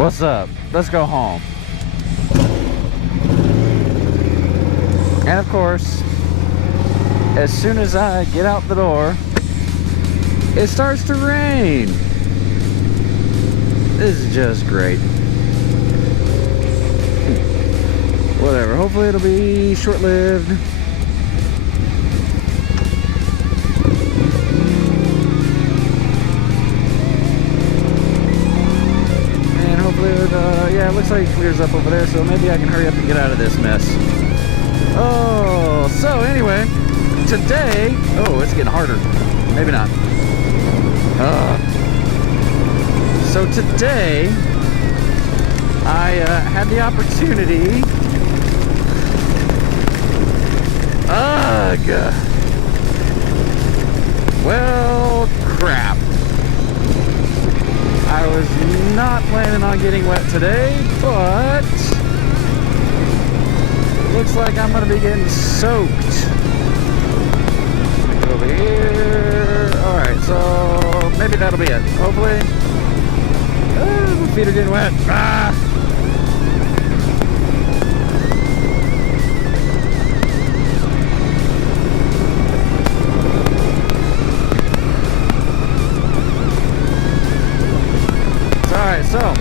What's up? Let's go home. And of course, as soon as I get out the door, it starts to rain. This is just great. Whatever, hopefully it'll be short-lived. And hopefully yeah, it looks like it clears up over there, so maybe I can hurry up and get out of this mess. Oh, so anyway, today, oh, it's getting harder. Maybe not. So today, I had the opportunity. Ugh. Well, crap. I was not planning on getting wet today, but looks like I'm gonna be getting soaked. Let me go over here. Alright, so maybe that'll be it. Hopefully. My feet are getting wet. Ah! Alright, so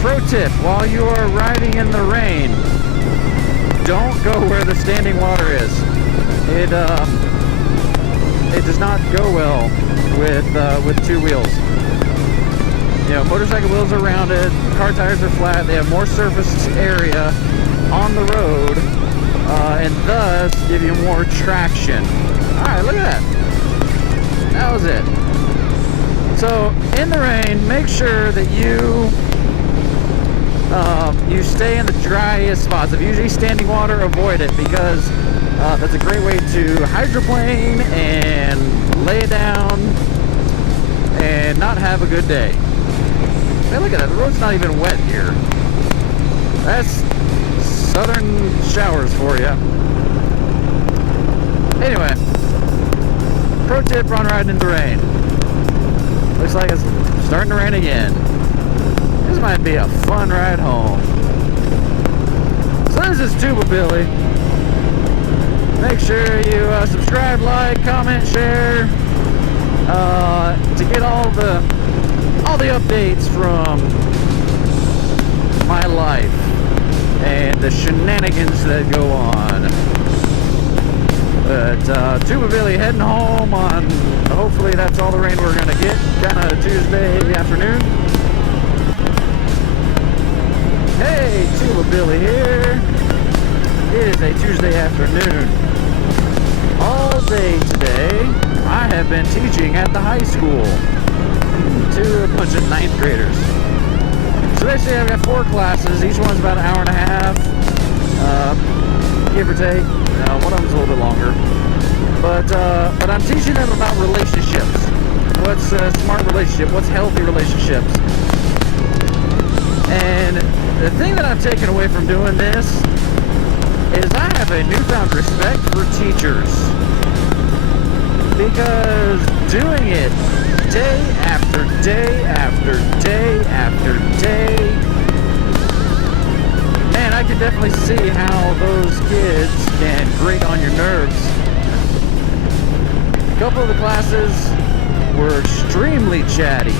pro tip, while you are riding in the rain, don't go where the standing water is. It does not go well with two wheels. You know, motorcycle wheels are rounded, car tires are flat, they have more surface area on the road, and thus give you more traction. Alright, look at that. That was it. So, in the rain, make sure that you stay in the driest spots. If you see standing water, avoid it, because that's a great way to hydroplane and lay it down and not have a good day. Hey, look at that. The road's not even wet here. That's southern showers for you. Anyway, pro tip on riding in the rain. Looks like it's starting to rain again. This might be a fun ride home. So this is Tuba Billy. Make sure you subscribe, like, comment, share to get all the updates from my life and the shenanigans that go on. But Tuba Billy heading home on, hopefully that's all the rain we're gonna get, kind of Tuesday afternoon. Hey, Tuba Billy here. It is a Tuesday afternoon. All day today, I have been teaching at the high school to a bunch of 9th graders. So basically I've got 4 classes, each one's about an hour and a half, give or take. One of them's a little bit longer. But I'm teaching them about relationships. What's a smart relationship? What's healthy relationships? And the thing that I've taken away from doing this is I have a newfound respect for teachers. Because doing it day after day after day after day, man, I can definitely see how those kids can grate on your nerves. A couple of the classes were extremely chatty.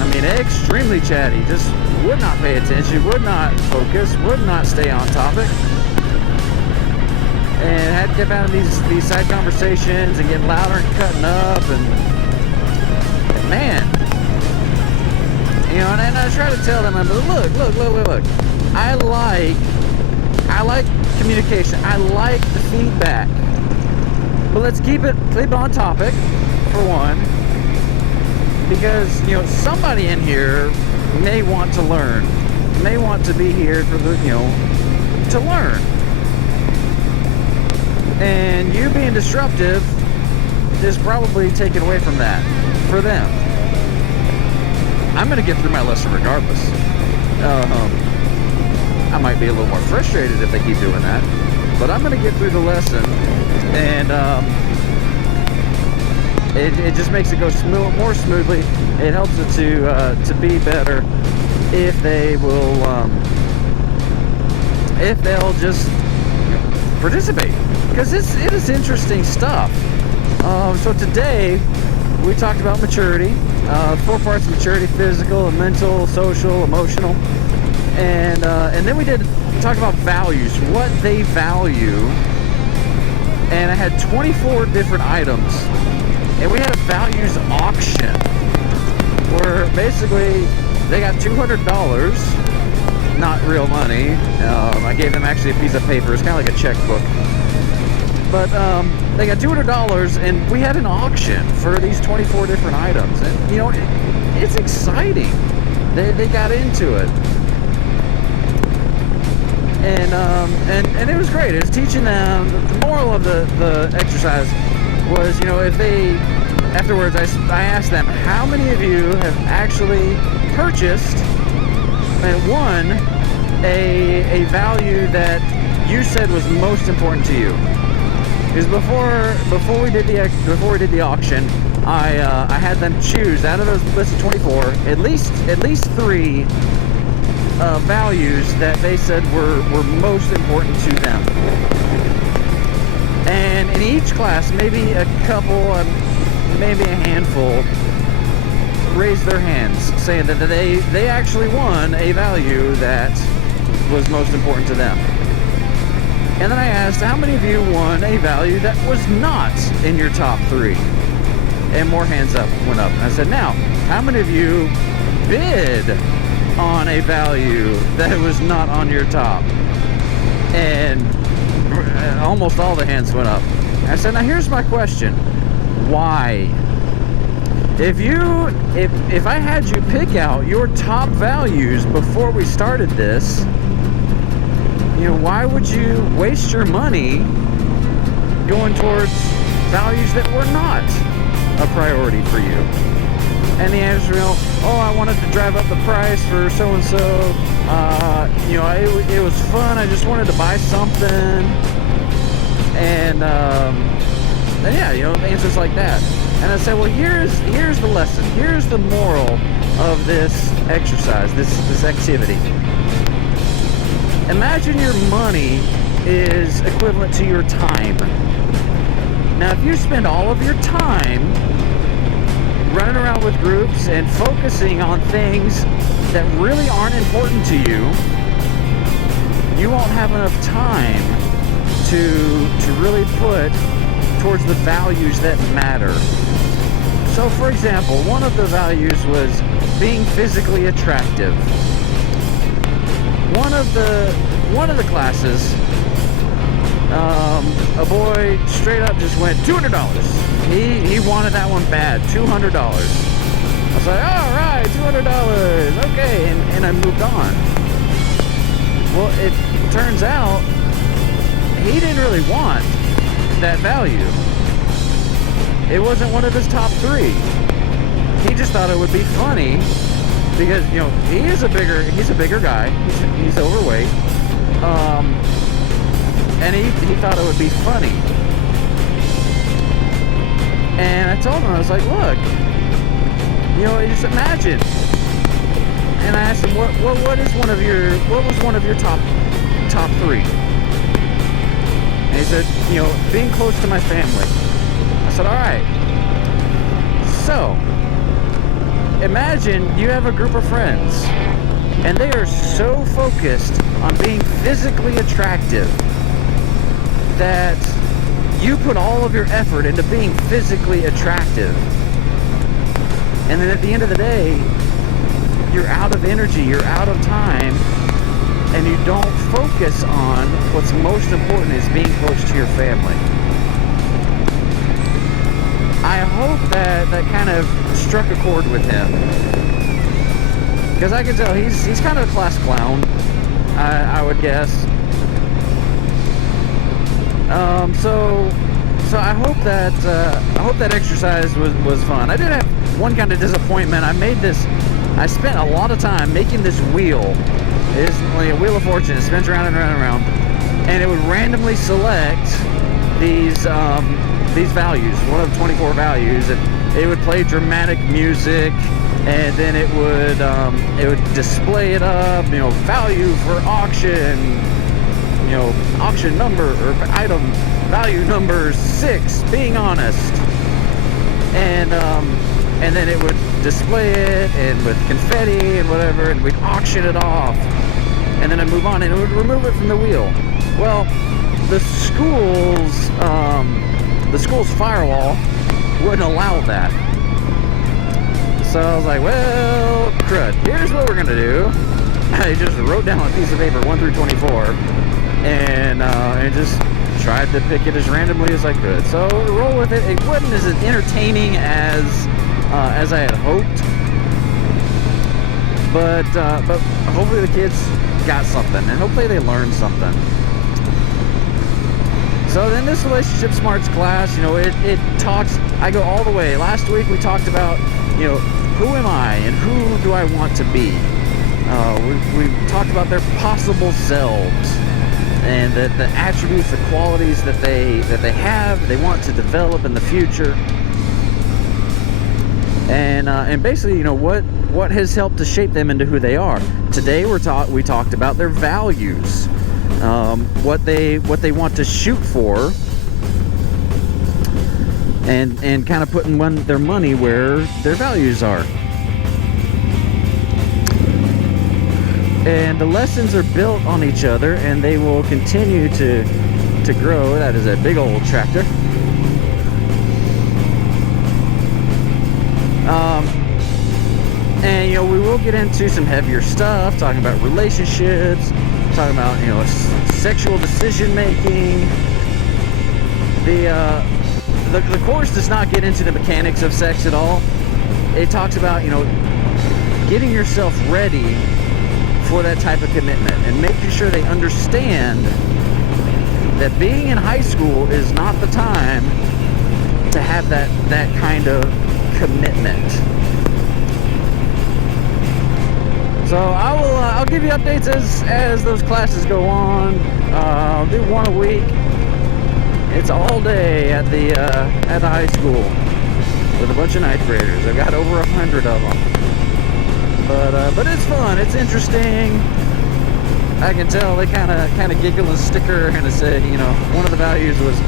I mean, extremely chatty. Just would not pay attention, would not focus, would not stay on topic. And had to get out of these side conversations and get louder and cutting up, and man, you know, and I try to tell them, look. I like communication. I like the feedback. But let's keep it on topic, for one, because, you know, somebody in here may want to learn, may want to be here for the, you know, to learn. And you being disruptive is probably taken away from that for them. I'm going to get through my lesson regardless. I might be a little more frustrated if they keep doing that, but I'm going to get through the lesson, and it just makes it go more smoothly. It helps it to be better, if they'll just participate, because it is interesting stuff. So today we talked about maturity, 4 parts of maturity: physical, mental, social, emotional, and then we did talk about values, what they value. And I had 24 different items, and we had a values auction where basically they got $200, not real money. I gave them actually a piece of paper. It's kind of like a checkbook. But they got $200, and we had an auction for these 24 different items. And, you know, it's exciting. They got into it. And it was great. It was teaching them. The moral of the exercise was, you know, if they, afterwards, I asked them, how many of you have actually purchased and won a value that you said was most important to you? Because before we did the auction, I had them choose out of those list of 24 at least 3 values that they said were most important to them. And in each class, maybe a couple, maybe a handful raised their hands, saying that they actually won a value that was most important to them. And then I asked, how many of you won a value that was not in your top 3? And more hands went up. And I said, now, how many of you bid on a value that was not on your top? And almost all the hands went up. I said, now here's my question. Why? If I had you pick out your top values before we started this, you know, why would you waste your money going towards values that were not a priority for you? And the answer, you know, oh, I wanted to drive up the price for so-and-so. You know, it was fun. I just wanted to buy something. And yeah, you know, answers like that. And I said, well, here's the lesson. Here's the moral of this exercise, this activity. Imagine your money is equivalent to your time. Now, if you spend all of your time running around with groups and focusing on things that really aren't important to you, you won't have enough time to really put towards the values that matter. So, for example, one of the values was being physically attractive. One of the classes, a boy straight up just went $200. He wanted that one bad, $200. I was like, all right, $200, okay, and I moved on. Well, it turns out he didn't really want that value. It wasn't one of his top 3. He just thought it would be funny because, you know, he's a bigger guy. He's overweight. And he thought it would be funny. And I told him, I was like, look, you know, just imagine. And I asked him, what was one of your top 3? And he said, you know, being close to my family. I said, all right. So, imagine you have a group of friends, and they are so focused on being physically attractive that you put all of your effort into being physically attractive. And then at the end of the day, you're out of energy, you're out of time, and you don't focus on what's most important, is being close to your family. I hope that kind of struck a chord with him, because I can tell he's kind of a class clown, I would guess. So I hope that exercise was fun. I did have one kind of disappointment. I spent a lot of time making this wheel. It's like a wheel of fortune. It spins around and around and around, and it would randomly select these values, one of 24 values, and it would play dramatic music, and then it would display it up, value for auction, auction number or item value number 6, being honest, and then it would display it and with confetti and whatever, and we'd auction it off, and then I'd move on and it would remove it from the wheel. Well, the school's firewall wouldn't allow that. So I was like, well, crud, here's what we're gonna do. I just wrote down on a piece of paper 1 through 24 and just tried to pick it as randomly as I could. So roll with it. It wasn't as entertaining as I had hoped, but hopefully the kids got something, and hopefully they learned something. So then this Relationship Smarts class, it talks, I go all the way. Last week we talked about, who am I and who do I want to be? We talked about their possible selves and the attributes, the qualities that they have, they want to develop in the future. And basically, what has helped to shape them into who they are. Today we talked about their values, what they want to shoot for, and kind of putting their money where their values are. And the lessons are built on each other, and they will continue to grow. That is a big old tractor. And we will get into some heavier stuff, talking about relationships, talking about sexual decision making. The course does not get into the mechanics of sex at all. It talks about getting yourself ready for that type of commitment and making sure they understand that being in high school is not the time to have that kind of commitment. So I'll give you updates as those classes go on. I'll do one a week. It's all day at the high school with a bunch of ninth graders. I've got over 100 of them. But it's fun. It's interesting. I can tell they kind of giggle and sticker and say, one of the values was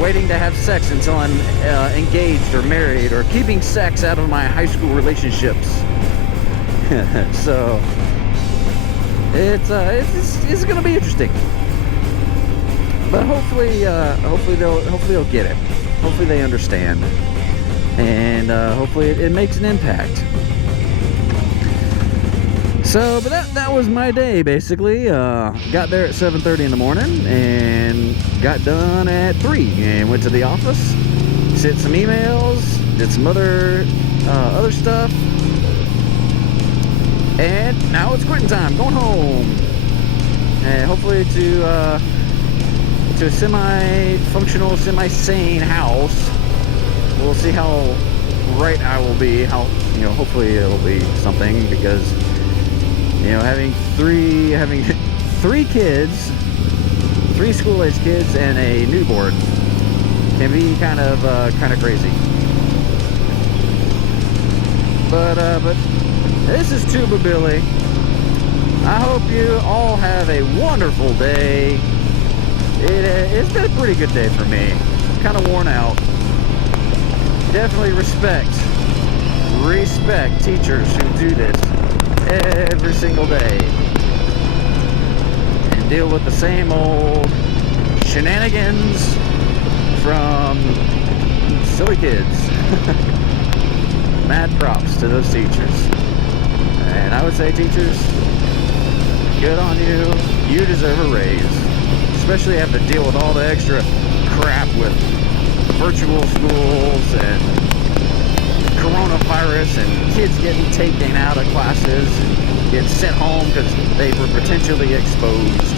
waiting to have sex until I'm engaged or married, or keeping sex out of my high school relationships. So it's gonna be interesting. But hopefully they'll get it. Hopefully they understand, and hopefully it makes an impact. So, but that was my day basically. Got there at 7:30 in the morning and got done at 3, and went to the office, sent some emails, did some other stuff, and now it's quitting time. Going home, and hopefully to a semi-functional, semi-sane house. We'll see how right I will be. Hopefully it'll be something, because having three kids, 3 school-age kids, and a newborn can be kind of crazy. But this is Tuba Billy. I hope you all have a wonderful day. It's been a pretty good day for me. Kind of worn out. Definitely respect teachers who do this every single day and deal with the same old shenanigans from silly kids. Mad props to those teachers. And I would say, teachers, good on you. You deserve a raise. Especially having to deal with all the extra crap with virtual schools and coronavirus and kids getting taken out of classes and getting sent home because they were potentially exposed.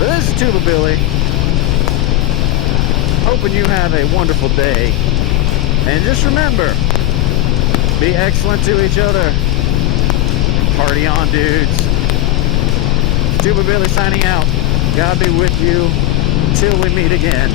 But this is Tuba Billy. Hoping you have a wonderful day. And just remember, be excellent to each other. Party on, dudes. Tuba Billy signing out. God be with you till we meet again.